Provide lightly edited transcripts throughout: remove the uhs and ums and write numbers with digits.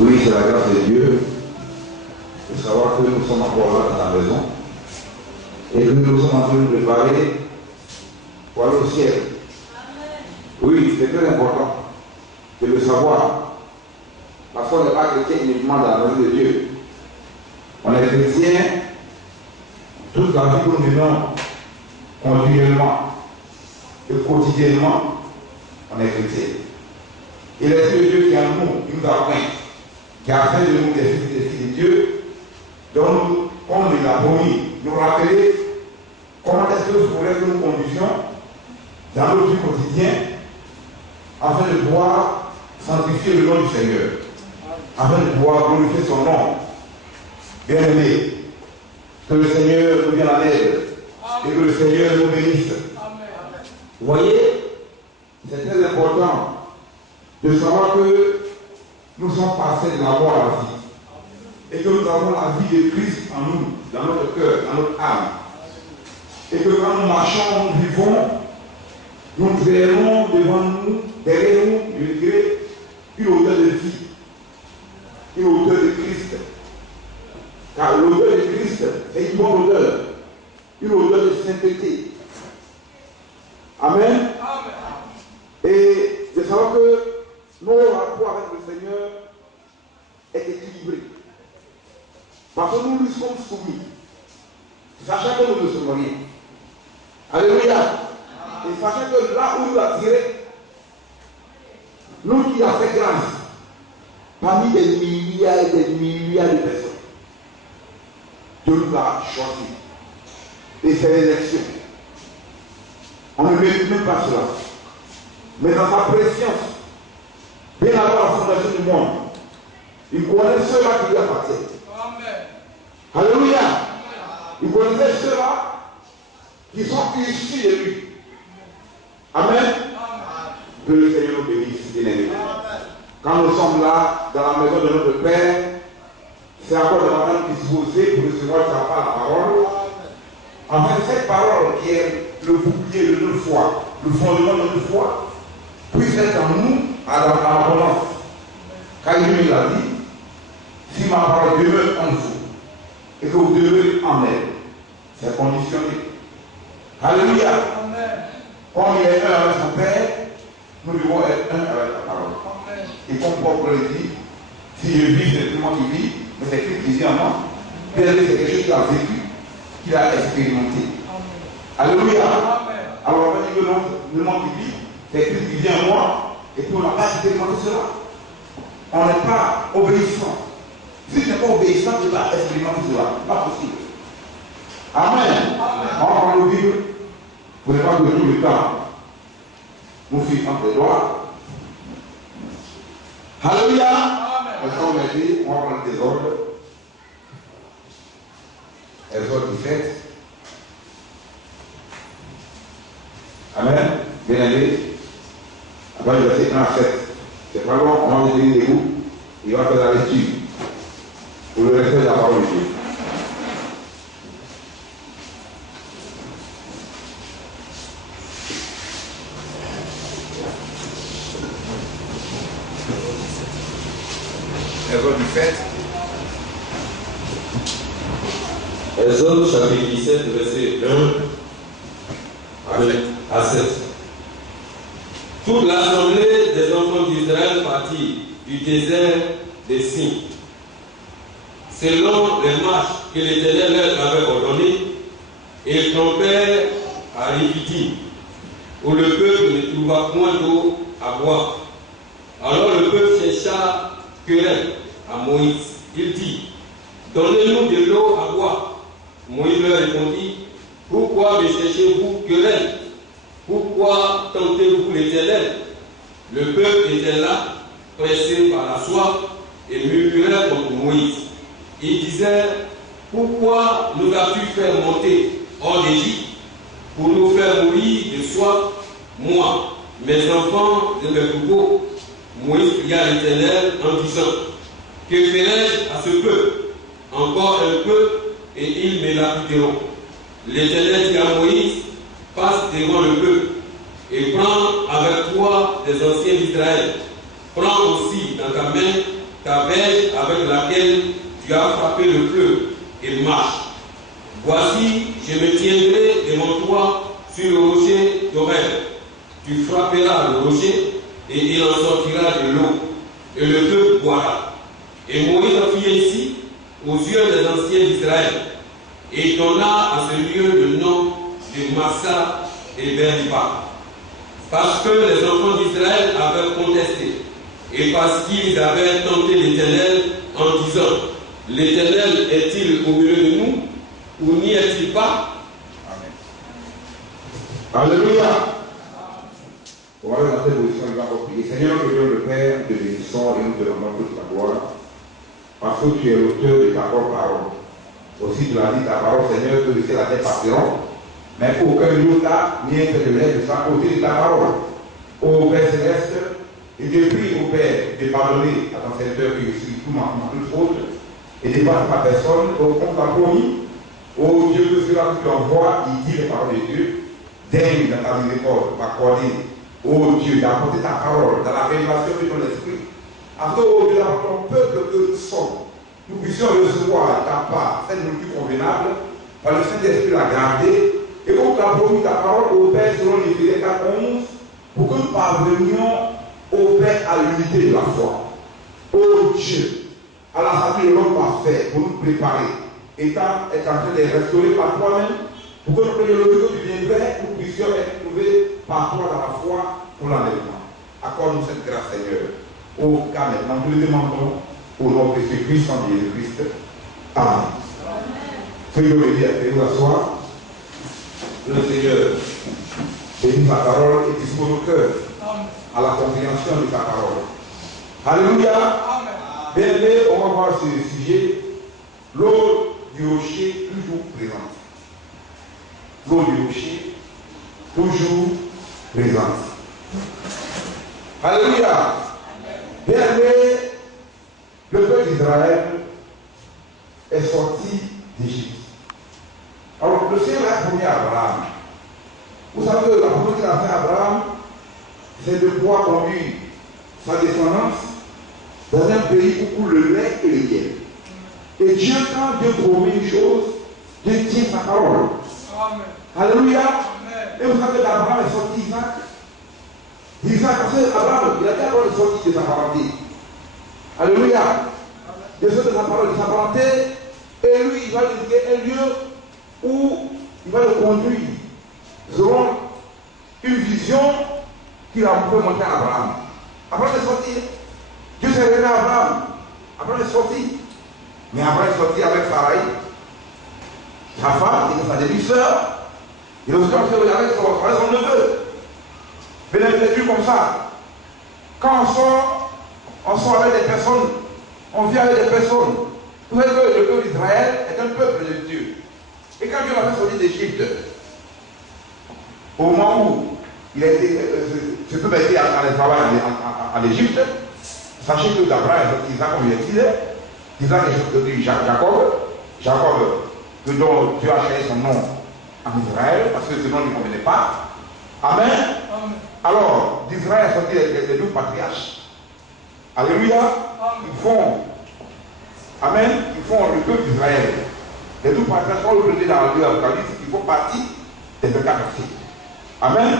Oui, c'est la grâce de Dieu de savoir que nous sommes encore là dans la maison et que nous sommes en train de nous préparer pour aller au ciel. Oui, c'est très important de le savoir. Parce qu'on n'est pas chrétien uniquement dans la maison de Dieu. On est chrétien toute la vie que nous menons continuellement et quotidiennement, on est chrétien. Et l'Esprit de Dieu qui est en nous, qui nous a pris, qui a fait de nous des fils de Dieu, donc, comme il l'a promis, nous rappeler comment est-ce que nous pourrions que nous conduisions dans notre vie quotidienne afin de pouvoir sanctifier le nom du Seigneur, afin de pouvoir glorifier son nom. Bien-aimés, que le Seigneur nous vienne en aide et que le Seigneur nous bénisse. Vous voyez, c'est très important de savoir que nous sommes passés de la mort à la vie. Et que nous avons la vie de Christ en nous, dans notre cœur, dans notre âme. Et que quand nous marchons, nous vivons, nous verrons devant nous, derrière nous, je dirais, une odeur de vie, une odeur de Christ. Car l'odeur de Christ est une bonne odeur, une odeur de sainteté. Amen. Et de savoir que nos rapports avec le Seigneur est équilibré. Parce que nous lui sommes soumis, sachant que nous ne sommes rien. Alléluia. Et sachant que là où il nous a tiré, nous qui a fait grâce, parmi des milliards et des milliards de personnes, Dieu nous a choisi. Et c'est l'élection. On ne mérite même pas cela. Mais dans sa préscience, bien avant la fondation du monde, il connaît ceux-là qui lui appartiennent. Alléluia. Il connaissait ceux-là qui sont issus de lui. Amen. Que le Seigneur nous bénisse, bien-aimés. Quand nous sommes là, dans la maison de notre Père, c'est encore de madame disposée pour recevoir sa part la parole. En fait, cette parole qui est le bouclier de notre foi, le fondement de notre foi, puisse être en nous à l'abondance. Car il l'a dit, si ma parole demeure en vous et que vous demeurez en elle, c'est conditionné. Alléluia. Comme il est un avec son Père, nous devons être un avec la parole. Et comme Paul le dit, si je vis, c'est tout le monde qui vit, mais c'est Christ qui vit en moi. C'est quelque chose qu'il a vécu, qu'il a expérimenté. Alléluia. Alors on va dire que le monde qui vit, c'est Christ qui vit en moi, et puis on n'a pas expérimenté cela. On n'est pas obéissant. Si tu n'es pas obéissant, tu ne peux pas expérimenter cela. Pas possible. Amen. On va prendre le Bible. Vous n'avez pas que tout le temps. Nous faisons entre les doigts. Alléluia. Est-ce qu'on a dit, on va prendre des ordres. Exode 17. Amen. Bien allé. Après le verset 1 à 7. C'est pas long, on va vous donner des bouts. Il va faire la lecture. Pour le respect de la parole de Dieu. Exode 17. Exode chapitre 17, verset 1 à 7. Toute l'assemblée des enfants d'Israël partit du désert des signes. Selon les marches que l'Éternel leur avait ordonnées, ils tombèrent à Rephidim, où le peuple ne trouva point d'eau à boire. Alors le peuple chercha querelle à Moïse. Il dit, donnez-nous de l'eau à boire. Moïse leur répondit, pourquoi me cherchez-vous querelle? Pourquoi tentez-vous l'Éternel? Le peuple était là, pressé par la soif, et murmurait contre Moïse. Il disait, pourquoi nous as-tu fait monter hors d'Égypte pour nous faire mourir de soif, moi, mes enfants et mes troupeaux? Moïse pria l'Éternel en disant, que ferai-je à ce peuple? Encore un peu, et ils me lapideront. L'Éternel dit à Moïse, passe devant le peuple, et prends avec toi des anciens d'Israël. Prends aussi dans ta main ta verge avec laquelle tu as frappé le fleuve, et marche. Voici, je me tiendrai devant toi sur le rocher d'Horeb. Tu frapperas le rocher, et il en sortira de l'eau, et le peuple boira. Et Moïse en fit ainsi aux yeux des anciens d'Israël, et donna à ce lieu le nom de Massa et Beriba, parce que les enfants d'Israël avaient contesté, et parce qu'ils avaient tenté l'Éternel en disant, l'Éternel est-il au milieu de nous, ou n'y est-il pas? Amen. Alléluia. On va dans cette position, il va prier. Seigneur, le Dieu, le Père, de bénissons et nous te rendons toute la gloire, parce que tu es l'auteur de ta parole. Aussi, tu l'as dit, ta parole, Seigneur, que le ciel et la terre partiront, mais aucun jour là, ni un seul ne sera côté de ta parole. Ô Père Céleste, et je prie au Père de pardonner à ton Seigneur que je suis tout ma toute faute, et de battre ma personne, comme on t'a promis. Ô Dieu, que cela que tu envoies, il dit les paroles de Dieu, daigne dans ta miséricorde, m'accorder. Ô Dieu, d'apporter ta parole dans la révélation de ton esprit, afin, ô Dieu, dans ton peuple que nous sommes, nous puissions recevoir ta part, cette nourriture convenable, par le Saint-Esprit la garder, et comme tu as promis ta parole au Père selon l'Éphésiens 4:11, pour que nous parvenions au Père à l'unité de la foi. Ô Dieu, à la famille de l'homme parfait, pour nous préparer, étant en train de restaurer par toi-même, pour que nous prenions le jour du bienfait, nous puissions être trouvés par toi dans la foi pour l'enlèvement. Accorde-nous cette grâce, Seigneur. Au cas maintenant, nous le demandons au nom de Jésus-Christ, en Jésus-Christ. Amen. Soyez bénis à nous asseoir. Le Seigneur bénit sa parole et dispose nos cœurs à la compréhension de sa parole. Alléluia. Bien, on va voir ce sujet. L'eau du rocher toujours présente. L'eau du rocher toujours présente. Alléluia. Bien, le peuple d'Israël est sorti d'Égypte. Alors, le Seigneur a promis à Abraham. Vous savez, la promesse qu'il a fait à Abraham, c'est de pouvoir conduire sa descendance dans un pays où coule le lait et le miel. Et Dieu, quand Dieu promet une chose, Dieu tient sa parole. Amen. Alléluia. Amen. Et vous savez qu'Abraham est sorti d'Isaac. Isaac, parce qu'Abraham, il a d'abord sorti de sa parenté. Alléluia. Il sort de sa parole, de sa parenté, et lui, il va lui indiquer un lieu où il va le conduire selon une vision qu'il a fait montrer à Abraham. Abraham est sorti. Dieu s'est révélé à Abraham. Abraham est sorti. Mais Abraham est sorti avec Sarai, sa femme, et sa demi-sœur. Il a aussi avec son neveu. Mais les comme ça. Quand on sort avec des personnes, on vient avec des personnes. Vous savez que le peuple d'Israël est un peuple de Dieu. Et quand Dieu l'a fait sortir d'Égypte, au moment où il a été, ce peuple a été à l'esclavage en Égypte, sachez que d'Abraham est sorti Isaac, comme il disait, Isaac est sorti Jacob, que dont Dieu a créé son nom en Israël, parce que ce nom ne lui convenait pas. Amen. Amen. Alors, d'Israël est sorti les 12 patriarches. Alléluia. Ils font, amen, ils font le peuple d'Israël. Les 12 patriarches sont représentés dans le Apocalypse, ils font partie des 24 anciens. Amen.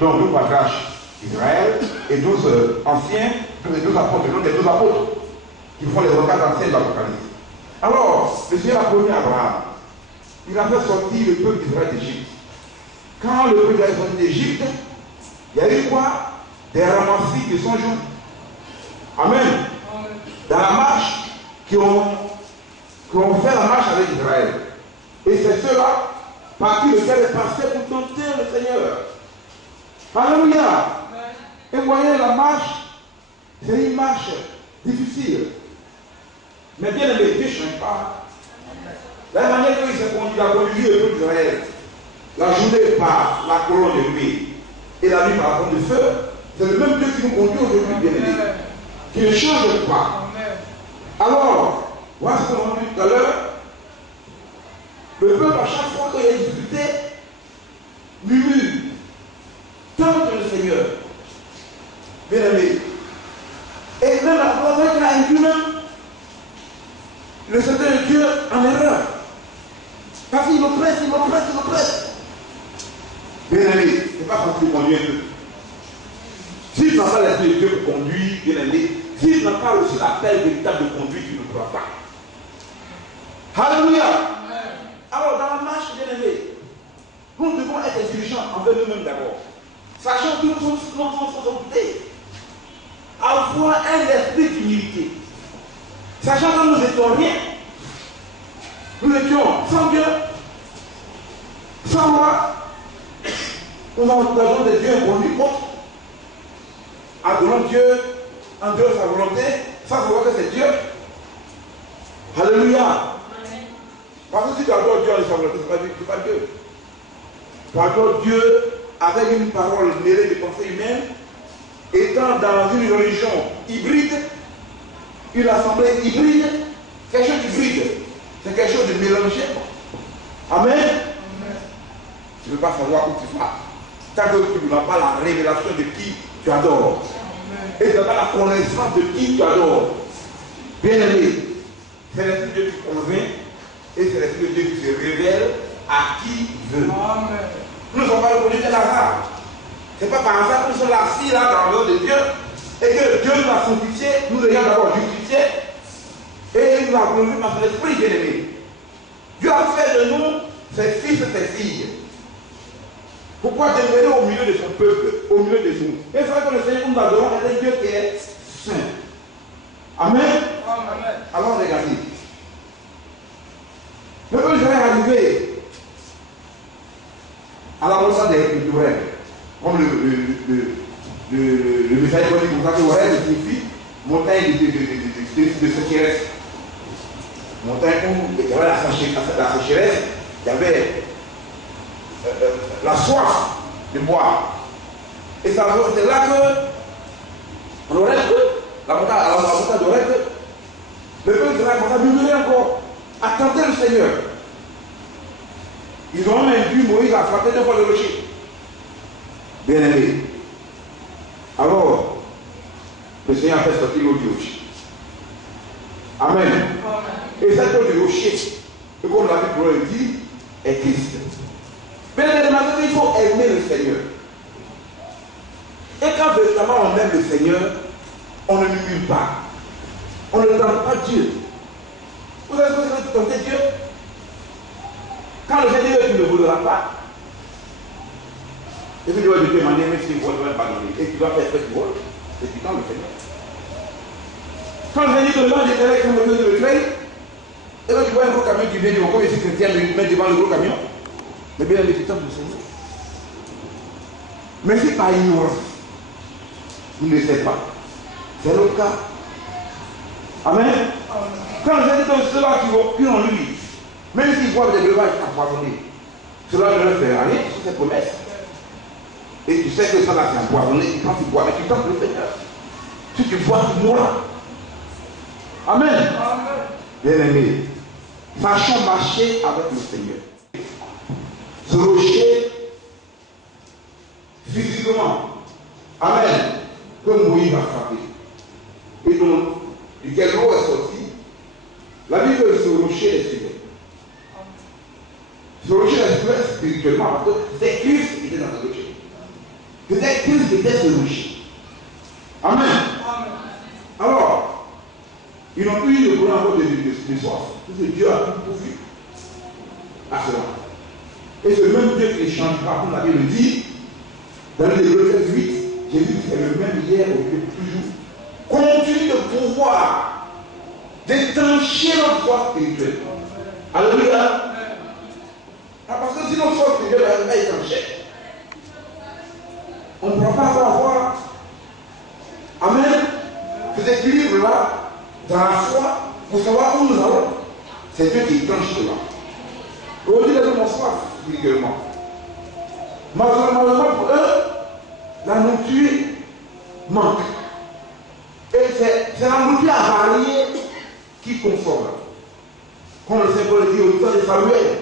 Donc, 12 patriarches d'Israël et 12 anciens, 12 apôtres, le nom des 12 apôtres, qui font les regards anciens de l'Apocalypse. Alors, le Seigneur a promis à Abraham. Il a fait sortir le peuple d'Israël d'Égypte. Quand le peuple d'Israël est sorti d'Égypte, il y a eu quoi? Des ramassis de 100 jours. Amen. Dans la marche, qui ont fait la marche avec Israël. Et c'est ceux-là par qui le ciel est passé pour tenter le Seigneur. Alléluia. Et vous voyez, la marche, c'est une marche difficile. Mais bien aimé, Dieu ne change pas. La manière qu'il s'est conduit, il a conduit le peuple d'Israël. La journée par la colonne de nuit et la nuit par la colonne de feu. C'est le même Dieu qui nous conduit aujourd'hui, bien aimé. Qui ne change pas. Alors, voilà ce qu'on a dit tout à l'heure. Le peuple, à chaque fois qu'il y a une difficulté, murmure, tente le Seigneur. Bien aimé. Et même après qu'il a induit le Seigneur de Dieu en erreur. Parce qu'il l'oppresse, il l'oppresse, il l'oppresse. Bien aimé, ce n'est pas facile de conduire un peuple. Si tu n'as pas l'esprit de Dieu pour conduire, bien aimé, si tu n'as pas reçu l'appel véritable de conduire, tu ne pourras pas. Alléluia. Alors, dans la marche, bien aimé, nous devons être intelligents envers nous-mêmes d'abord. Sachant que nous sommes occupés. Avoir un esprit d'humilité. Sachant que nous n'étions rien. Nous étions sans Dieu, sans loi. Nous avons des dieux inconnus autres. Adorons Dieu en dehors de sa volonté, sans savoir que c'est Dieu. Alléluia. Parce que si tu adores Dieu en sa volonté, ce n'est pas Dieu. Tu adores Dieu avec une parole mêlée de pensée humaine, étant dans une religion hybride, une assemblée hybride, quelque chose d'hybride, c'est quelque chose de mélangé. Amen. Tu ne peux pas savoir où tu vas. Tant que tu n'as pas la révélation de qui tu adores. Et tu n'as pas la connaissance de qui tu adores. Bien aimé, c'est l'esprit de Dieu qui convainc et c'est l'esprit de Dieu qui se révèle à qui veut. Amen. Nous ne sommes pas le produit de hasard. Ce n'est pas par hasard que nous sommes assis là dans l'œuvre de Dieu et que Dieu nous a sanctifiés, nous ayons d'abord justifiés et il nous a glorifié par son esprit bien aimé. Dieu a fait de nous ses fils et ses filles. Pourquoi demeurer au milieu de son peuple, au milieu de nous? Et c'est vrai que le Seigneur nous adorons un Dieu qui est saint. Amen. Amen. Alors regardez. Le peuple d'Israël est arrivé à la montagne de Horeb. Comme le message dit comme ça que Horeb signifie montagne de sécheresse. Montagne où il y avait la sécheresse, il y avait la soif de boire. Et c'est là que Horeb, la montagne d'Horeb, le peuple d'Israël a murmuré encore, attendez le Seigneur. Ils ont induit Moïse à frapper 2 fois le rocher. Bien aimé. Alors, le Seigneur a fait sortir l'eau du rocher. Amen. Et cette eau du rocher, comme la Bible dit, est Christ. Bien aimé, il faut aimer le Seigneur. Et quand véritablement on aime le Seigneur, on ne murmure pas. On ne tente pas Dieu. Vous avez besoin de tenter Dieu? Quand le Seigneur dit, tu ne voudras pas. Et puis tu vas te demander, mais si tu ne veux pas donner. Et tu dois faire ce que tu veux. C'est du temps le Seigneur. Quand le Seigneur te demande d'éclairer comme le Seigneur de le créer, et là tu vois un gros camion qui vient du comme ici chrétien, il met devant le gros camion. Mais bien, il est temps du Seigneur. Mais si par ignorance, vous ne le savez pas, c'est l'autre cas. Amen. Quand le Seigneur dit ceux-là qui ont lui, même s'ils voient des breuvages empoisonnés, cela ne leur fait rien sur ses promesses. Et tu sais que ça là c'est empoisonné, quand tu bois, mais tu tentes le Seigneur. Si tu bois, tu mourras. Amen. Bien aimé, sachons marcher avec le Seigneur. Ce rocher, physiquement, Amen, que Moïse a frappé, et donc, duquel l'eau est sortie, la Bible de ce rocher est suivie. Ce rocher est suivi spirituellement, parce que c'était Christ qui était dans ce rocher. C'était Christ qui était ce rocher. Amen. Alors, Ils n'ont plus eu de problème encore de soif. Parce que Dieu a tout pourvu à cela. Et ce même Dieu qui ne change pas, comme la Bible le dit, dans l'Hébreux 8, Jésus est le même hier, aujourd'hui, toujours. Continue de pouvoir d'étancher notre foi spirituelle. Alléluia. Ah, parce que si notre foi spirituelle est étanchée, on ne pourra pas avoir. Amen. Cet équilibre-là, dans la foi, pour savoir où nous allons, c'est Dieu qui tranche cela. Aujourd'hui, les hommes ont soif spirituellement. Malheureusement pour eux, la nourriture manque. Et c'est la nourriture avariée qui console. Comme le Seigneur le dit au temps de Samuel.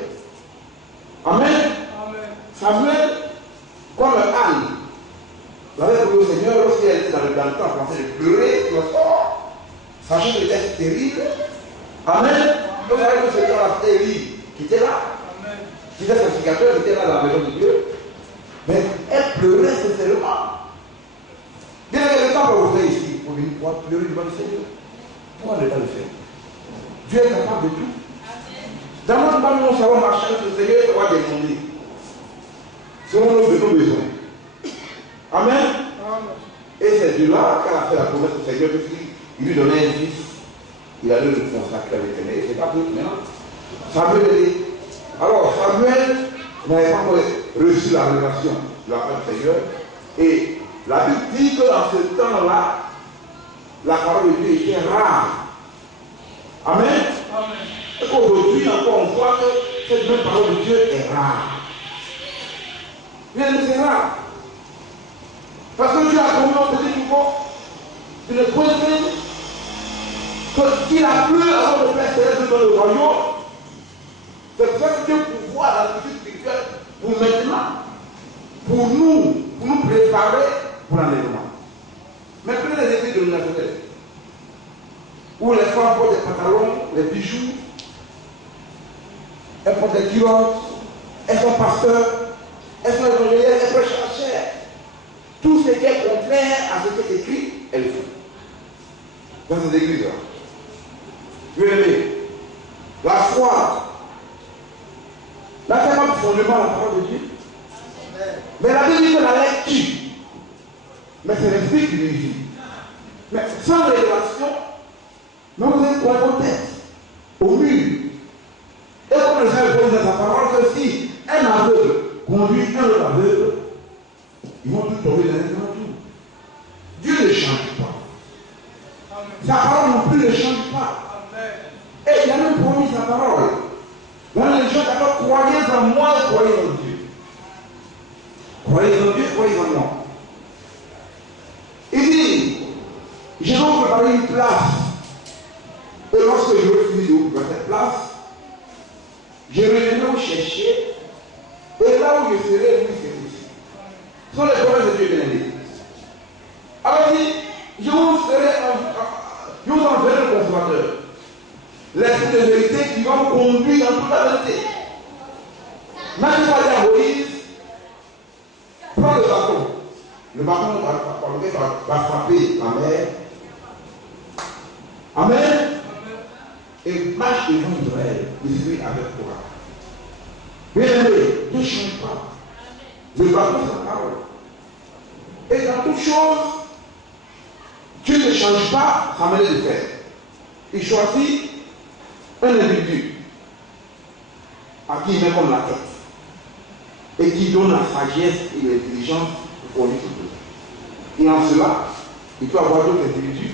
Amen. Samuel, comme Anne, l'avait dit au Seigneur lorsqu'elle était dans le temps, en train de pleurer sur le corps, sachant que c'était terrible. Amen. Donc, il y avait le Seigneur Élie qui était là, qui était sacrificateur, qui était là dans la maison de Dieu. Mais elle pleurait sincèrement. Bien, le temps va ouvrir ici pour venir pouvoir pleurer devant le Seigneur. Pourquoi ne pas le faire? Dieu est capable de tout. Dans notre monde, nous savons marcher avec le Seigneur, il va descendre. Selon nos besoins. Amen. Et c'est de là qu'elle a fait la promesse au Seigneur, parce qu'il lui donnait un fils. Il allait le consacrer à l'Éternel. C'est pas tout maintenant. Samuel, alors Samuel n'avait pas encore reçu la révélation de la part du Seigneur. Et la Bible dit que dans ce temps-là, la parole de Dieu était rare. Amen. Et qu'aujourd'hui encore on voit que cette même parole de Dieu est rare. Bien, c'est rare. Parce que Dieu a promis au petit nouveau une promesse qu'il a plu avant de faire céleste dans le royaume. C'est pour ça que Dieu pouvoir dans la vie spirituelle pour maintenant, pour nous préparer pour l'enlèvement. Mais prenez les églises de l'université, où les femmes portent des pantalons, des bijoux, elles portent des culottes, elles sont pasteurs, elles sont évangéliques, elles prêchent la chair. Tout ce qui est contraire à ce qui est écrit, elles font. Dans ces églises-là. Bien-aimés, la foi, là, c'est pas le fondement de la parole de Dieu. Mais la Bible dit que la lecture, mais c'est l'esprit qui dirige. Mais sans révélation, nous êtes pour vos têtes, au mur. Et comme le Seigneur pose dans sa parole, que si un aveugle conduit un autre aveugle, ils vont tous tomber dans les tout. Dieu ne change pas. Sa parole non plus ne change pas. Et il a même promis sa parole. Dans les gens d'abord, croyez en moi et croyez en Dieu. Croyez en Dieu, croyez en moi. Il dit, je vais vous préparer une place. Et lorsque je vais finir de vous préparer cette place, je reviendrai vous chercher. Et là où je serai, vous serez ici. Ce sont les promesses de Dieu bien-aimé. Alors il dit, je vous enverrai le consommateur. L'esprit de vérité qui va vous conduire dans toute la vérité. Même si vous allez à Moïse, prends le bâton. Le bâton va frapper la mer. Amen. Et marche devant Israël, Israël avec courage. Bien aimé, ne change pas. Le bâton, c'est la parole. Et dans toute chose, Dieu ne change pas sa manière de faire. Il choisit un individu à qui il met comme la tête et qui donne la sagesse et l'intelligence pour lui tout. Et en cela, il peut avoir d'autres individus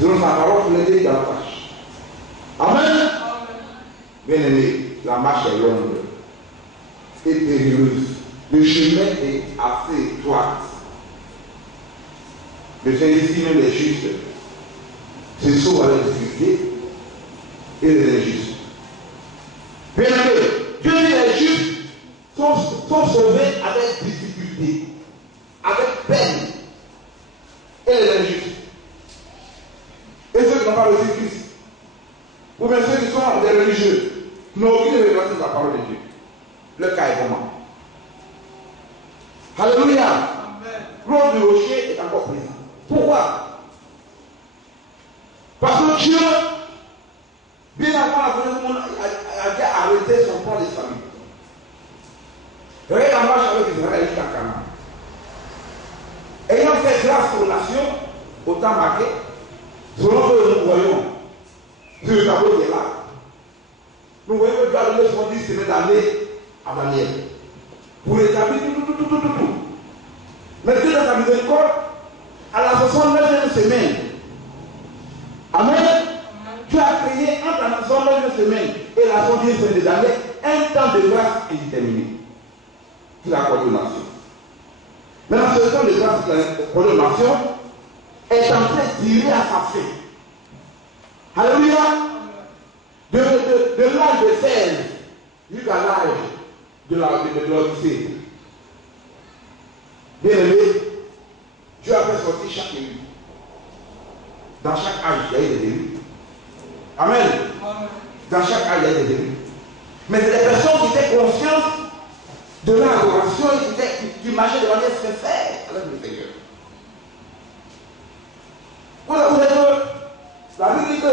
selon sa parole pour l'aider dans la tâche. Amen. Bien aimé, la marche est longue et périlleuse. Le chemin est assez étroit. Mais c'est ici même les justes se sauvent à la difficulté et les injustes. Bien aimé, Dieu dit les justes sont sauvés avec difficulté, avec peine. Et les injustes. Et ceux qui n'ont pas reçu Christ, ou bien ceux qui sont des religieux, qui n'ont aucune révélation de la parole de Dieu. Le cas est comment? Alléluia. L'eau du rocher est encore présent. Pourquoi? Parce que Dieu au temps marqué, selon que nous voyons sur le tableau qui est là, nous voyons que Dieu a donné 70 semaines d'année à Daniel pour établir tout. Mais Dieu dans sa miséricorde, à la 69e semaine, Amen, Dieu a créé entre la 69e semaine et la 70e semaine des années un temps de grâce indéterminé qu'il a accordé aux nations. Maintenant, ce temps de grâce qu'il a accordé aux nations est en train de tirer à sa fin. Alléluia. De l'âge de 16 jusqu'à l'âge de l'Odyssée. Bien aimé, Dieu a fait sortir chaque élu. Dans chaque âge, il y a eu des élus. Amen. Dans chaque âge, il y a eu des élus. Mais c'est des personnes qui étaient conscientes de leur adoration et qui marchaient de manière sincère avec le Seigneur. Vous savez que la Bible dit que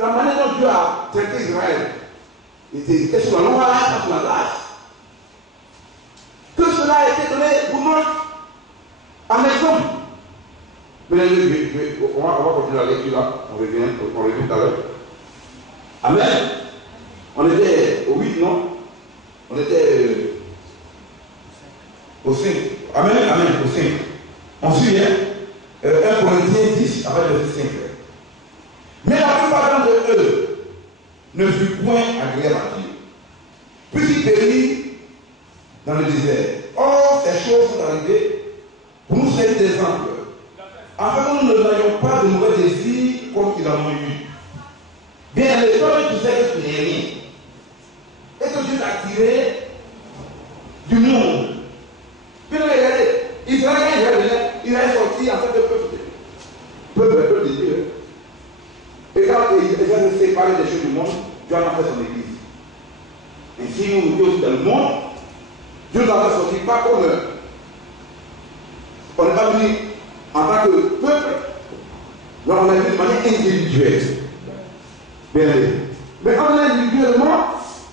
la manière dont Dieu a traité Israël était sur la loi, pas sur la grâce. Que cela a été donné pour nous en exemple. Mais on va continuer la lecture là, on revient tout à l'heure. Amen. On était au 8, non? On était au 5. Amen, au 5. On suit, hein? 1 Corinthiens 10, avec le 5. Mais la plupart d'entre eux ne fut point agréable à Dieu, puisqu'ils périrent dans le désert. Or, ces choses sont arrivées pour nous servir d'exemple, afin que nous n'ayons pas de mauvais désirs comme ils en ont eu. Bien, les hommes, tu sais que tu n'es rien. Et que Dieu t'a tiré du monde. Puis regardez, Israël, il est sorti en tant que peuple de Dieu. Et quand il a séparé des choses du monde, Dieu en a fait son église. Et si nous sommes dans le monde, Dieu nous a fait sortir pas comme on n'est pas venu en tant que peuple, mais on est venu de manière individuelle. Bien aimé. Mais quand on est individuellement,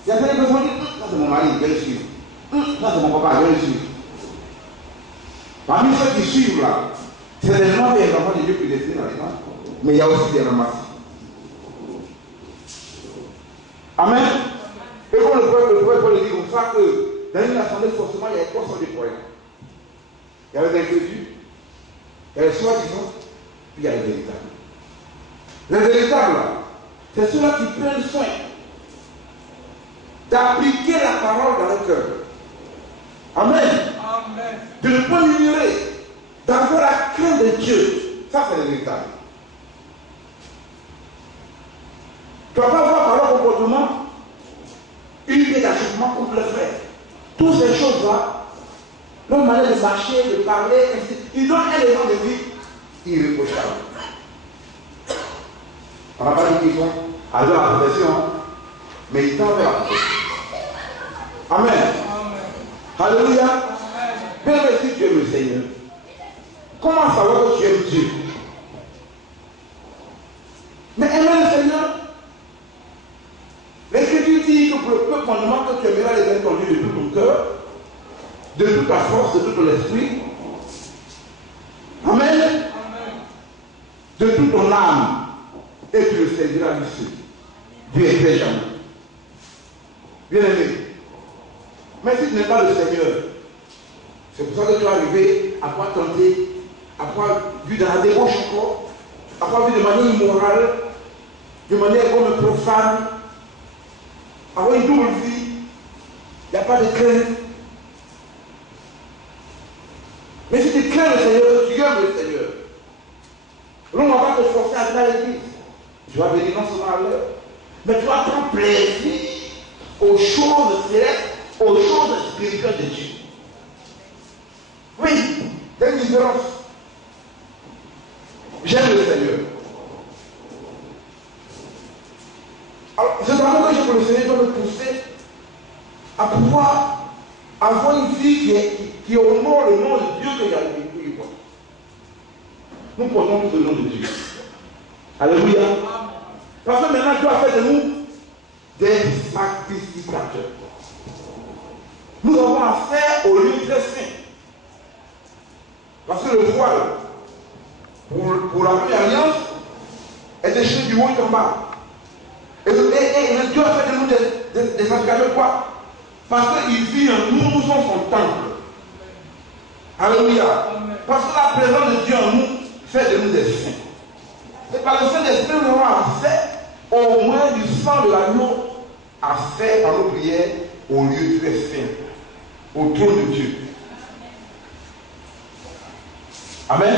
il y a des personnes qui disent, ça c'est mon mari, je vais le suivre. Ça c'est mon papa, je vais le suivre. Parmi ceux qui suivent là, c'est des gens et les enfants de Dieu qui destinent dans les gens, mais il y a aussi des ramasses. Amen. Et comme le prophète Paul dit comme ça, que dans une assemblée, forcément, il y a 300 de croyants. Il y a les incrédules, il y a les soi-disant, puis il y a les véritables. Les véritables, c'est ceux-là qui prennent soin d'appliquer la parole dans leur cœur. Amen. Amen. De ne pas l'ignorer, d'avoir la crainte de Dieu. Ça, c'est les véritables. Tu ne vas pas avoir par leur comportement une idée d'achèvement contre le frère. Toutes ces choses-là, leur manière de marcher, de parler, ils donnent un élément de vie irréprochable. On n'a pas dit qu'ils sont à la profession, mais ils tendent vers la profession. Amen. Amen. Alléluia. Bien aimé, si tu aimes le Seigneur, comment savoir que tu aimes Dieu? Mais aimer le Seigneur, l'Écriture dit que pour le peuple, on demande que tu aimeras les ton Dieu de tout ton cœur, de toute ta force, de tout ton esprit. Amen. Amen. De toute ton âme. Et tu le serviras du seul. Dieu est très jamais. Bien aimé. Mais si tu n'es pas le Seigneur, c'est pour ça que tu vas arriver à pouvoir tenter, à pouvoir vivre dans la débauche encore, à pouvoir vivre de manière immorale, de manière comme profane, avoir une double vie, il n'y a pas de crainte. Mais si tu crains le Seigneur, tu aimes le Seigneur, l'on ne va pas te forcer à venir à l'église. Tu vas venir non seulement à l'heure, mais tu vas prendre plaisir aux choses célestes, aux choses spirituelles de Dieu. Oui, il y a une différence. J'aime le Seigneur. Alors, c'est vraiment que j'ai pour le Seigneur doit me pousser à pouvoir avoir une vie qui honore le nom de Dieu qu'il y a eu. Nous portons tout le nom de Dieu. Alléluia. Parce que maintenant Dieu a fait de nous des sacrificateurs. Nous avons affaire au lieu très saint. Parce que le voile pour la première alliance est déchaîné du haut en bas. Et Dieu a fait de nous des sacrificateurs quoi? Parce qu'il vit en nous, nous sommes son temple. Alléluia. Parce que la présence de Dieu en nous fait de nous des saints. Et par le Saint-Esprit, nous avons fait au moins du sang de l'agneau à faire par nos prières au lieu très saint, au trône de Dieu. Amen.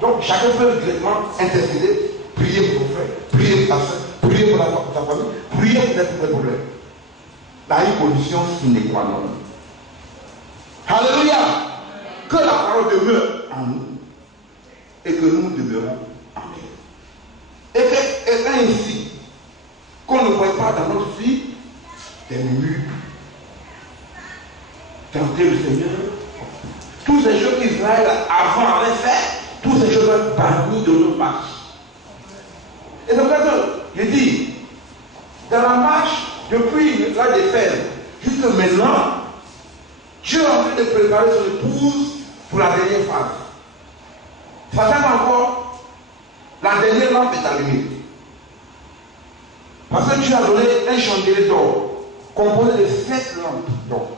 Donc chacun peut directement intercéder, prier pour ton frère, prier pour ta soeur, prier pour ta famille, prier pour tes problèmes. Dans une condition sine qua non. Alléluia. Que la parole demeure en nous et que nous demeurons en elle. Et ainsi, qu'on ne voit pas dans notre vie des murs, tenter le Seigneur, toutes ces choses qu'Israël avant avait fait, toutes ces choses sont bannies de nos marches. Et c'est pour ça que je dis, dans la marche, depuis la défaite jusqu'à maintenant, Dieu est en train de préparer son épouse pour la dernière phase. Ça fait encore, la dernière lampe est allumée. Parce que Dieu a donné un chandelier d'or, composé de 7 lampes d'or.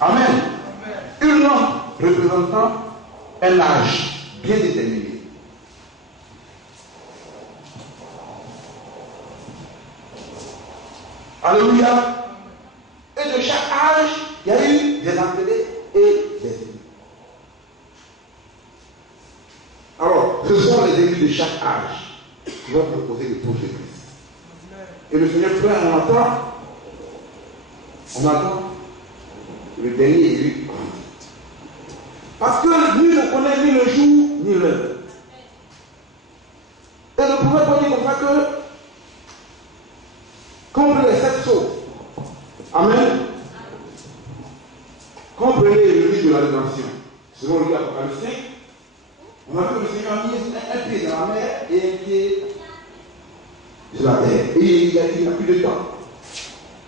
Amen. Une lampe représentant un âge bien déterminé. Alléluia. Et de chaque âge, il y a eu des appelés et des ennemis. Alors, ce sont les ennemis de chaque âge qui vont proposer le projet de Christ. Et le Seigneur prend, on attend le dernier élu. Parce que lui ne connaît ni le jour ni l'heure. Et le prophète dit comme ça que, comme les 7 sceaux, amen, comprenez le livre de la rédemption. Selon lui, Apocalypse 5, on a vu que le Seigneur a mis un pied dans la mer et un pied sur la terre. Et il n'a plus de temps.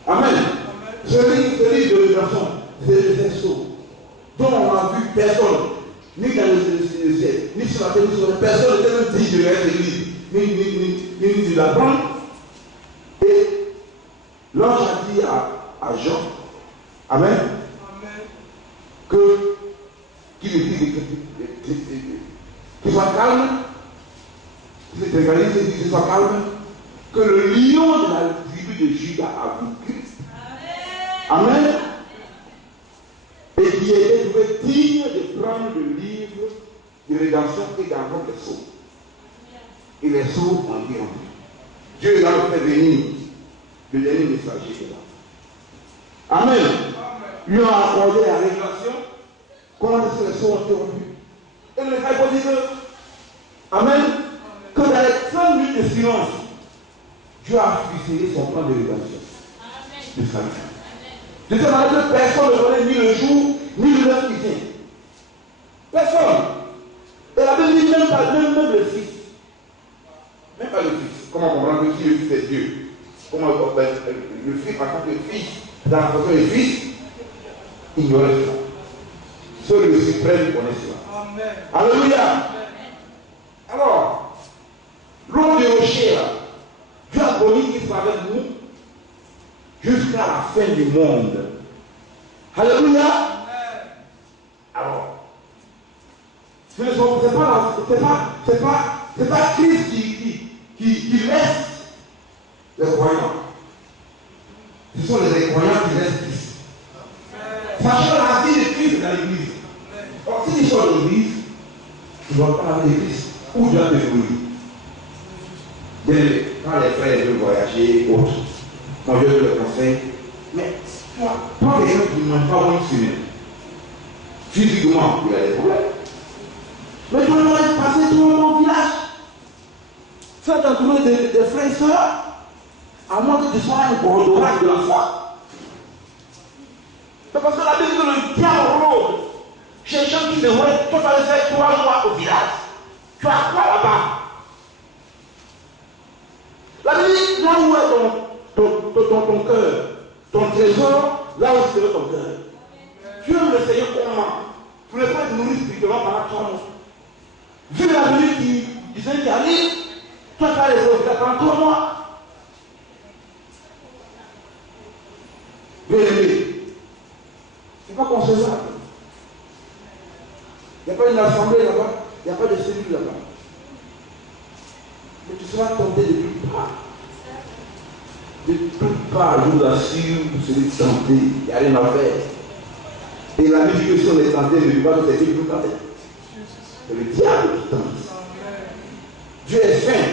Amen. Ce livre de rédemption, c'est le 7 sceaux, dont on n'a vu personne, ni dans le ciel, ni sur la terre, ni sur la terre. Personne n'était même dit de l'être église, ni de la banque. Et l'ange a dit à Jean, amen, qu'il soit calme, qu'il soit calme, que le lion de la tribu de Juda a vaincu. Amen. Et qui était trouvé digne de prendre le livre de rédemption et d'envoyer les sceaux. Et les sceaux ont dit en lui. Dieu l'a fait venir. Le dernier messager est là. Amen. Lui a accordé la révélation. Comment est-ce que les sceaux ont été rompus? Et le message dit que, amen, que dans les 30 minutes de silence, Dieu a ficelé son plan de rédemption. De salut. De cette manière que personne ne connaît ni le jour, ni l'heure qui vient. Personne. Et la Bible dit même pas même le Fils. Même pas le Fils. Comment comprendre que si le Fils est Dieu? Comment le Fils en tant que Fils, dans la fonction du Fils, ignorait cela. Seul le suprême connaît cela. Amen. Alléluia. Alors, l'eau de rocher, Dieu a promis qu'il soit avec nous jusqu'à la fin du monde. Alléluia. Alors, ce n'est pas Christ qui laisse les croyants. Ce sont les croyants qui laissent Christ. Sachant la vie de Christ dans l'église. Or, s'ils sont dans l'église, ils ne vont pas aller l'église. Où Dieu a détruit. Quand les frères veulent voyager, autres, moi je le conseille. Mais toi, les gens qui ne mangent pas moins de semaine, physiquement, il y a des problèmes. Mais tu dois passer tout le monde au village. Faites entourer des frères et sœurs, à moins que tu sois un cordoran de la foi. C'est parce que la Bible dit que le diable rôde chez les gens qui se voient, toi tu vas faire 3 mois au village. Tu as quoi là-bas? La Bible dit, là où est ton cœur, ton trésor, là où serait ton cœur. Tu aimes le Seigneur comment? Tu ne peux pas te nourrir spirituellement pendant 3 mois. vu la venue du Seigneur qui arrive, toi tu as les autres, tu attends 3 mois. Bien aimé, c'est pas concevable. Il n'y a pas une assemblée là-bas, il n'y a pas de cellule là-bas. Mais tu seras tenté de toutes parts. De toutes parts, je vous assure, vous serez tenté, il n'y a rien à faire. Et la vie que si on est tenté, ne dit pas que c'est Dieu qui nous tente. C'est le diable qui tente. Dieu est saint.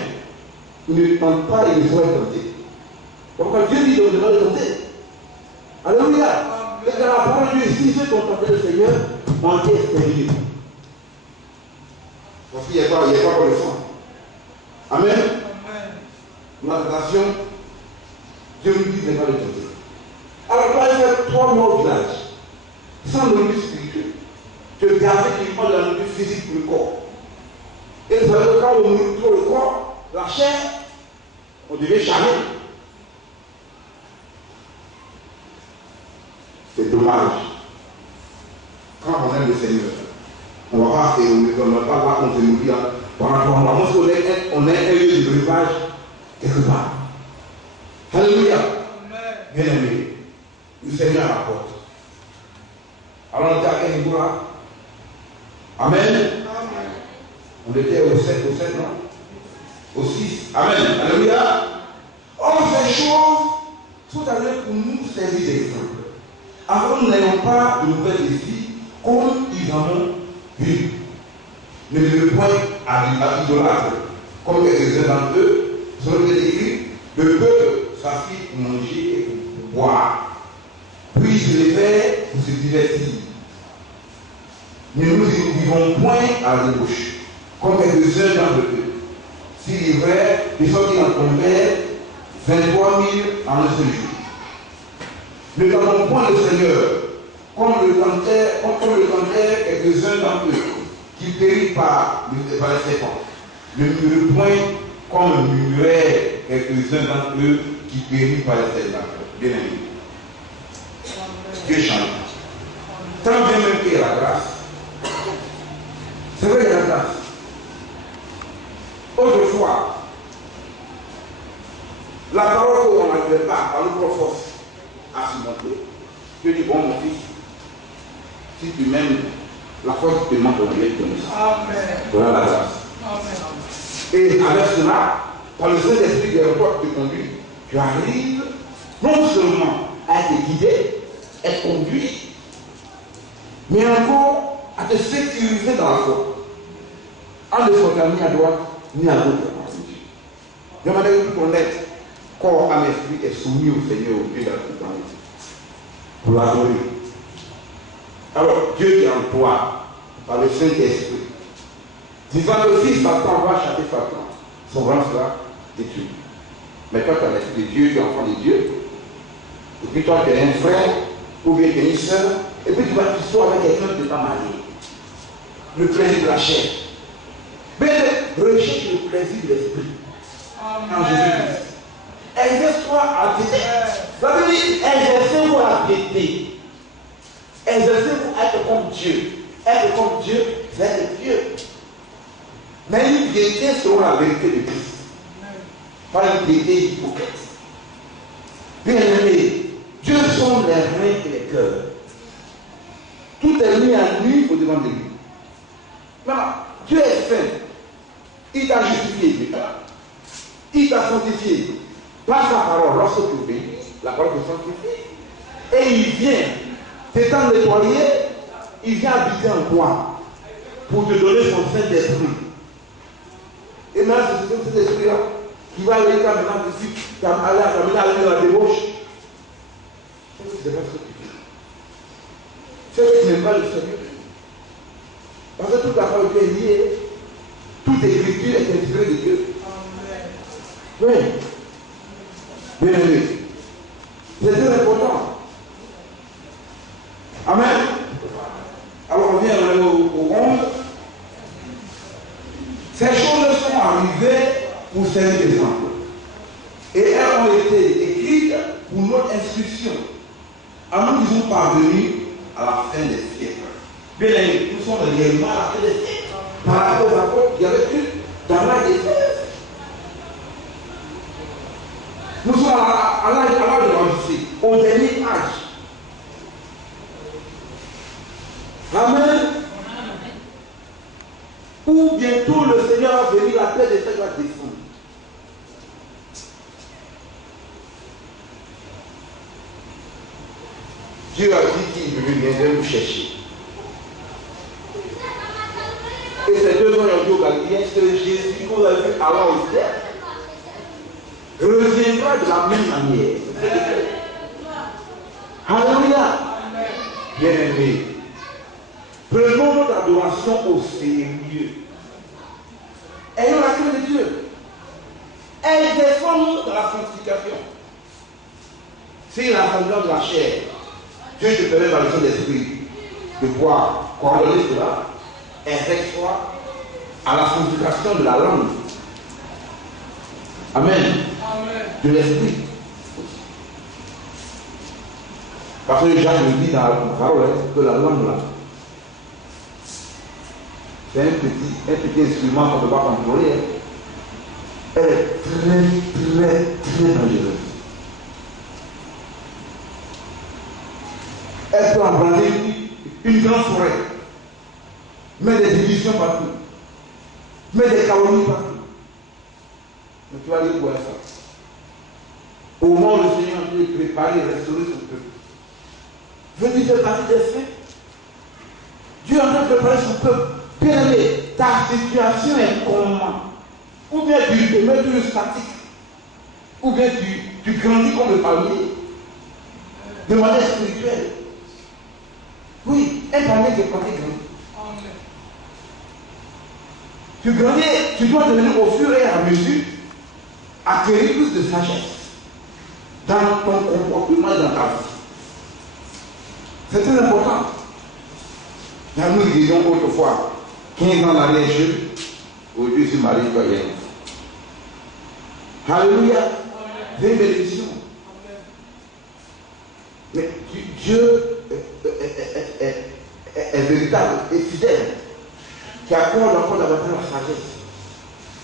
Il ne tente pas, il ne saurait tenter. Pourquoi Dieu dit de ne pas le tenter. Alléluia. Et dans la parole de Dieu ici, ceux qui ont tenté le Seigneur ont été exterminés. Parce qu'il n'y a pas pour le sang. Amen. La tentation, Dieu nous dit de ne pas le tenter. Alors, là, il y a 3 mois au village, sans nourriture spirituelle. Tu gardais uniquement de la nourriture physique pour le corps. Et vous savez que quand on nourrit trop le corps, la chair, on devient charnel. C'est dommage. Quand on aime le Seigneur, on ne va pas là qu'on se nourrit pendant 3 mois. Parce qu'on est un lieu de breuvage quelque part. Alléluia. Bien aimé, le Seigneur apporte. Alors on était à quel niveau là? Amen. On était au 7, non? Au 6. Amen. Alléluia. Or, ces choses sont allées pour nous servir d'exemple. Avant, nous n'ayons pas de nouvelles défis comme ils en ont vu. Ne le point à idolâtre, comme quelques-uns d'entre eux, sont écrits, le peuple s'assied pour manger et pour boire. Puis ils les fait pour se divertir. Mais nous ne vivons point à la débauche, comme quelques-uns d'entre eux. S'il est vrai, les sorties en tombèrent 23 000 en un seul jour. Ne tentons point le Seigneur, comme le tentèrent quelques-uns d'entre eux, qui périssent par les serpents. Ne murmurez point comme murmuraient quelques-uns d'entre eux qui périssent par les serpents. Bien aimé. Dieu change. Tant bien même qu'il y a la grâce. C'est vrai qu'il y a la grâce. Autrefois, la parole qu'on n'arrivait pas par notre force à se montrer. Dieu dit, bon mon fils, si tu m'aimes, la force te demande de te donner ça. Voilà la grâce. Amen. Et avec cela, par le Saint-Esprit qui te conduit, tu arrives non seulement à être guidé, être conduit, mais encore à te sécuriser dans la foi. En ne s'entendant ni à droite, ni à gauche. Je m'en ai vu connaître corps, âme, esprit est soumis au Seigneur, au Dieu de la puissance, pour l'adorer. Alors, Dieu est en toi, par le Saint-Esprit, disant que si Satan va chasser Satan, son rang sera détruit. Mais toi, tu as l'esprit de Dieu, tu es enfant de Dieu, et puis toi, tu es un frère, ou bien tu es une soeur, et puis tu sors avec quelqu'un qui n'est pas marié. Le plaisir de la chair. Mais recherche le plaisir de l'esprit. En Jésus-Christ. Exerce-toi à piété. Ça veut dire exercez-vous à piété. Exercez-vous à être comme Dieu. Être comme Dieu, c'est être Dieu. Mais une piété selon la vérité de Christ. Pas une piété hypocrite. Bien aimé, Dieu sonde les reins et les cœurs. Tout est mis à nu au devant de lui. Maintenant, Dieu est saint. Il t'a justifié. Il t'a sanctifié. Par sa parole, lorsque tu obéis, la parole te sanctifie. Et il vient t'étant nettoyé, il vient habiter en toi pour te donner son Saint-Esprit. Et maintenant, c'est cet esprit-là qui va aller quand maintenant ici, aller à la débauche. C'est pas ce que tu fais. C'est que tu n'aimes pas le Seigneur. Parce que toute la parole est liée. Toute écriture est inspirée de Dieu. Oui. Bien aimé. C'est très important. Amen. Alors on vient au 11. Ces choses sont arrivées pour servir d'exemple. Et elles ont été écrites pour notre instruction. Alors nous sommes parvenus à la fin des siècles. Bien aimé, nous sommes réellement à la fin des siècles. par rapport aux apôtres, il y avait eu dans l'âge des 16. Nous sommes à l'âge de l'enregistré, au dernier âge. Amen. Où bientôt le Seigneur va venir, la paix des fêtes va descendre. Dieu a dit qu'il viendrait vous chercher. Et ces 2 ans, il y a au Galilée, c'est Jésus qu'on a vu avant au ciel. Reviendra de la même manière. Alléluia. Bien-aimés, prenons notre adoration au sérieux. Ayons la crainte de Dieu. Elle descend dans la sanctification. C'est l'assemblage de la chair. Dieu te permet par le Saint-Esprit de pouvoir coordonner cela et reste-toi à la sanctification de la langue. Amen. De l'esprit. Parce que Jacques me dit dans la parole que la langue là, c'est un petit instrument qu'on ne peut pas contrôler. Elle est très dangereuse. Elle peut embraser une grande forêt, mettre des divisions partout, mettre des calomnies partout. Mais tu vas aller voir ça. Au moment où le Seigneur a dû préparer et restaurer son peuple, venir faire partie des saints. Dieu est en train de préparer son peuple. Bien-aimé, ta situation est comment? Ou bien tu te mets toujours statique, ou bien tu grandis comme le palmier, de manière spirituelle. Oui, un palmier qui est planté grandit. Tu grandis, tu dois devenir au fur et à mesure acquérir plus de sagesse dans ton comportement et dans ta vie. C'est très important. Nous disions autrefois, 15 ans d'arrière-jeu, aujourd'hui je suis marié, toi rien. Alléluia. C'est une bénédiction. Mais Dieu est véritable et fidèle, qui accorde encore davantage la sagesse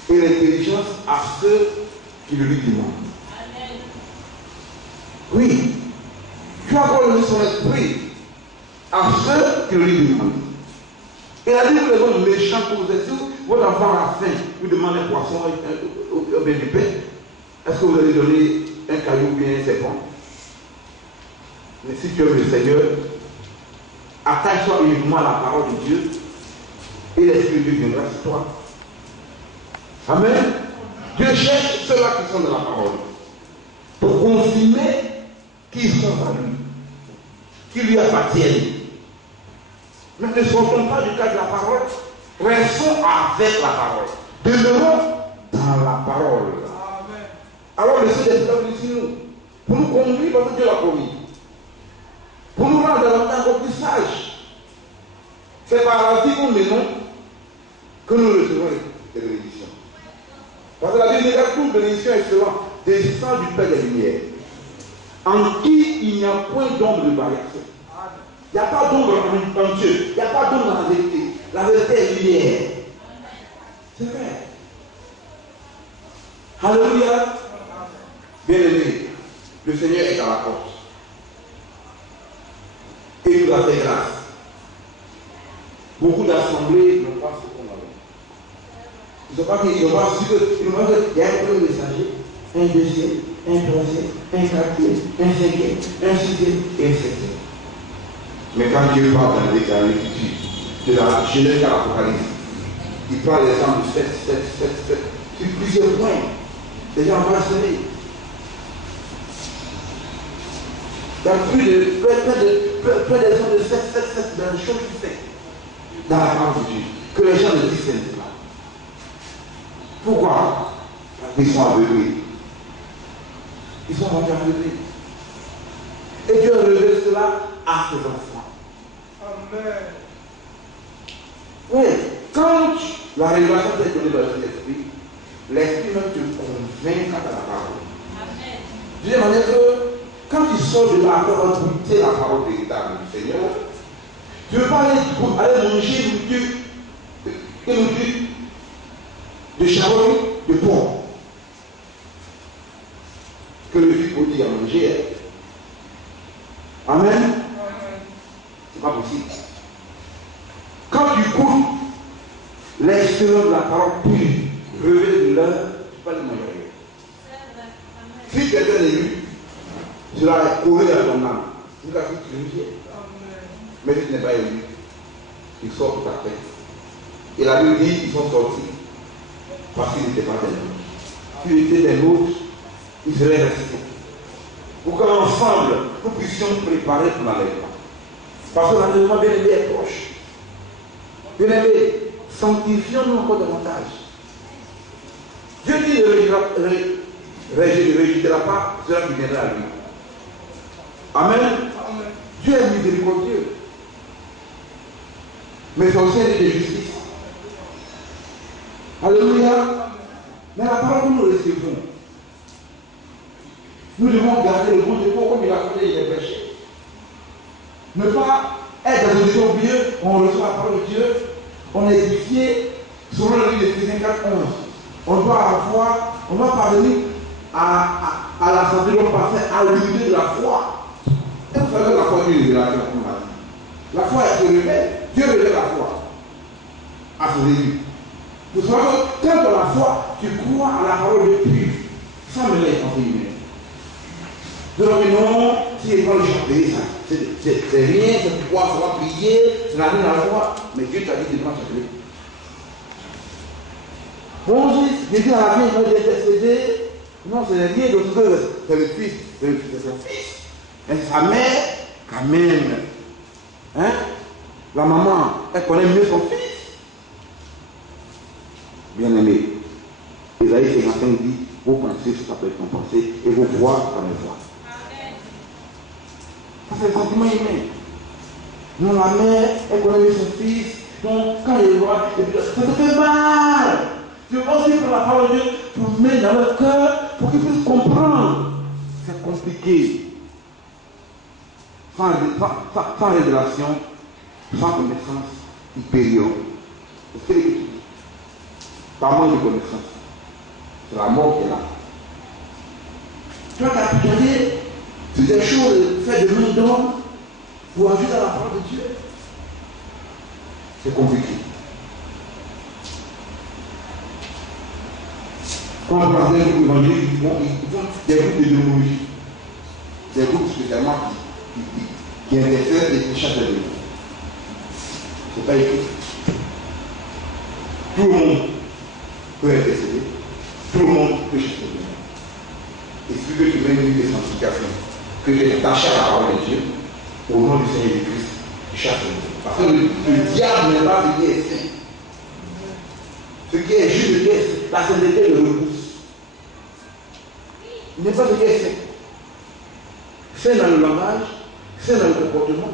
et l'intelligence à ceux qui le lui demandent. Oui, Dieu accorde son esprit à ceux qui le lui demandent. Et la Bible les hommes méchants que vous êtes, votre enfant a faim, vous demandez un poisson ou bien du pain. Est-ce que vous allez donner un caillou ou bien un serpent? Mais si tu aimes le Seigneur, attache-toi uniquement à la parole de Dieu et l'Esprit de Dieu viendra sur toi. Amen. Dieu cherche ceux-là qui sont dans la parole pour confirmer qu'ils sont à lui, qui lui appartiennent. Mais ne sortons pas du cadre de la parole, restons avec la parole. Demeurons dans la parole. Amen. Alors le Seigneur est venu ici nous, pour nous conduire parce que Dieu l'a promis. Pour nous rendre davantage encore plus sages. C'est par la vie qu'on menons que nous recevons les bénédictions. Parce que la Bible dit que toute bénédiction est selon descend du Père des Lumières, en qui il n'y a point d'ombre de variation. Il n'y a pas d'ombre en Dieu. Il n'y a pas d'ombre dans la vérité. La vérité est lumière. C'est vrai. Alléluia. Bien-aimé, le Seigneur est à la porte. Et il nous a fait grâce. Beaucoup d'assemblées n'ont pas ce qu'on a. Ils n'ont pas dit qu'ils n'ont pas su qu'il y a un premier messager, un deuxième, un troisième, un quatrième, un cinquième, un sixième et un septième. Mais quand Dieu parle dans l'écriture, de la Genèse à l'Apocalypse, il prend l'exemple de 7, sur plusieurs points. Les gens vont se lever. Il y a plein d'exemples de 7 dans les choses qu'il fait dans la parole de Dieu, que les gens ne disent pas. Pourquoi? Parce qu'ils sont aveuglés. Ils sont rendus aveuglés. Et Dieu a révélé cela à ses enfants. Amen. Oui, quand la révélation t'est donnée dans l'esprit, l'esprit même te convainc quant à la parole. Amen. De manière que quand tu sors de la parole pour goûter la parole véritable du Seigneur, tu ne veux pas aller manger Il nous dit de charogne, de porc. Que le fils prodigue a mangé. Amen. C'est pas possible. Quand tu goûtes l'excellence de la parole pure, révélée de l'heure, tu peux pas le manger. Si quelqu'un est lu, cela est collé à ton âme. Tu l'as vu, tu le dis. Mais si tu n'es pas élu, il sort de ta tête. Et la Bible dit qu'ils sont sortis parce qu'ils n'étaient pas des nôtres. S'ils étaient des nôtres, ils seraient restés. Pour qu'ensemble, nous puissions préparer pour l'enlèvement. Parce que l'enlèvement, bien aimé, est proche. Bien aimé, sanctifions-nous encore davantage. Dieu dit ne rejettera pas cela qui viendra à lui. Amen. Dieu est miséricordieux. Mais c'est aussi un Dieu de justice. Alléluia. Mais la parole que nous recevons, nous devons garder le bon Dieu comme il a fait les péchés. Ne pas être dans une oubliée, on reçoit la parole de Dieu, on est édifié selon le livre de Éphésiens 4:11. On doit parvenir à la santé de l'homme parfait, à l'unité de la foi. Et vous savez, la foi est une révélation, comme on a dit. La foi est se révèle, Dieu révèle la foi à son début. Vous savez, quand dans la foi, tu crois à la parole de Dieu, sans mêler entre guillemets. Donc non, si il prend le chanter, c'est rien, c'est pouvoir, ça va prier, ça n'a rien à voir, mais Dieu t'a dit de prendre chanter. Bon, j'ai dit à la fin, il m'a intercédé, non, c'est rien d'autre que c'est le fils, c'est son fils. Mais sa mère, quand même, hein, la maman, elle connaît mieux son fils. Bien aimé, Isaïe 55 dit, vos pensées s'appellent ton pensée et vos voix dans mes voix. Ça c'est le sentiment humain. Non, la mère, elle connaît mieux son fils. Donc, quand elle voit, ça te fait mal. Tu veux aussi prendre la parole de Dieu pour mettre dans leur cœur, pour qu'ils puissent comprendre. C'est compliqué. Sans révélation, sans connaissance, ils périront. C'est ce qu'il dit. Par manque de connaissance. C'est la mort qui est là. Toi, tu as pu regarder sur des choses faites de main d'homme pour ajouter à la parole de Dieu. C'est compliqué. Quand on parle d'un groupe évangélique, ils font des groupes de démologie. Des groupes spécialement qui interfèrent et qui chassent les démons. C'est pas écrit. Tout le monde peut intercéder. Tout le monde peut chasser les démons. Et si tu veux que tu viennes une sanctification, que tu es attaché à la parole de Dieu, au nom du Seigneur Jésus-Christ, tu chasses les démons. Parce que le diable n'est pas ce qui est saint. Ce qui est juste, la sainteté le repousse. Il n'est pas ce qui est saint. Saint dans le langage, saint dans le comportement,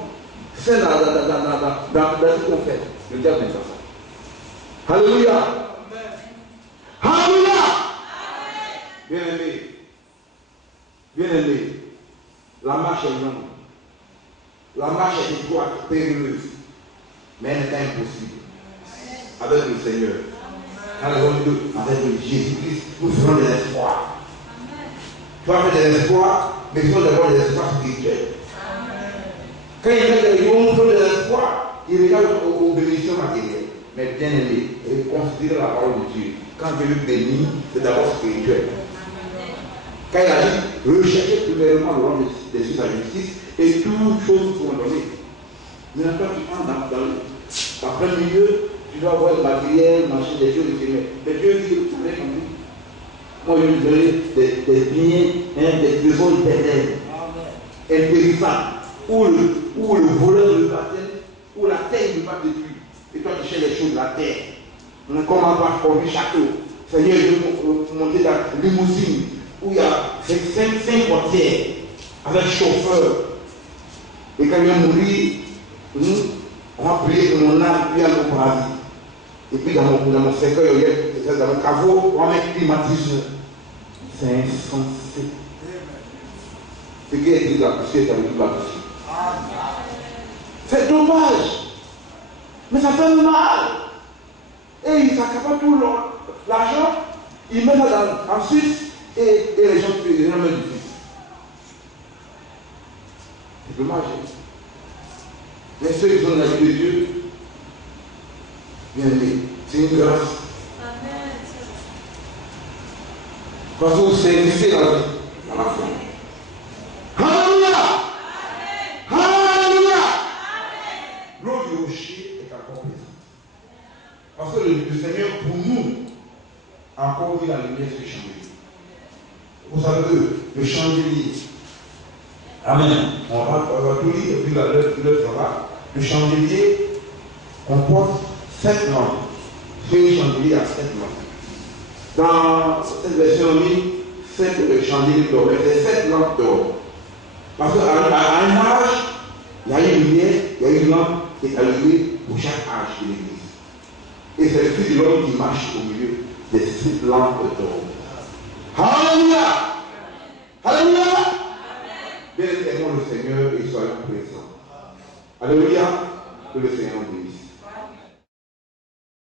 saint dans ce qu'on fait. Le diable n'est pas ça. Alléluia. Alléluia. Bien-aimé. Bien-aimé. La marche est longue. La marche est étroite, périneuse. Mais elle n'est pas impossible. Avec le Seigneur. Avec Jésus-Christ, nous ferons des espoirs. Tu vas faire des espoirs, mais il faut d'abord des espoirs spirituels. Quand il fait des bons, il faut des espoirs, il regarde aux bénédictions matérielles. Mais bien aimé, considère la parole de Dieu. Quand Dieu le bénit, c'est d'abord spirituel. Quand il a dit, recherchez premièrement le rang des cieux à justice, et toutes choses seront données. Maintenant, tu prends dans plein milieu, tu dois avoir le matériel, marcher des choses, mais Dieu dit, vous avez compris. Moi, je vous donner des biens, des trésors éternels, impérissables, où le voleur ne va pas, où la terre ne va pas détruire. Et toi, tu cherches les choses de la terre. Comment on va former château. Seigneur, je vais monter dans la limousine, où il y a 5 portières, avec chauffeur. Et quand il va mourir, on va prier que mon âme puis à mon paradis. Et puis dans mon cercueil, dans mon caveau, on va mettre climatiseur. C'est insensé. Ce qui est dit la poussière, ça veut dire la poussière. C'est dommage. Mais ça fait mal. Et et ils s'accaparent tout l'argent, ils mettent ça en Suisse et les gens mettent du fils. C'est dommage. Mais ceux qui sont dans la vie de Dieu, bien aimés, c'est une grâce. Amen. Parce que vous servissez la vie à la fin. Alléluia! Alléluia! L'eau du rocher est encore présente. Parce que le Seigneur, pour nous, a encore mis la lumière sur le chandelier. Vous savez que le chandelier, amen, on va tout lire depuis le travail. Le chandelier comporte 7 lampes. C'est un chandelier à 7 lampes. Dans cette version, on dit 7 chandeliers d'or, c'est 7 lampes d'or. Parce qu'à un âge, il y a une lumière, il y a une lampe qui est allumée pour chaque âge de l'église. Et c'est le Fils de l'homme qui marche au milieu des 7 lampes d'or. Alléluia! Alléluia! Bien aimons le Seigneur et soyons présents. Alléluia! Que le Seigneur nous bénisse.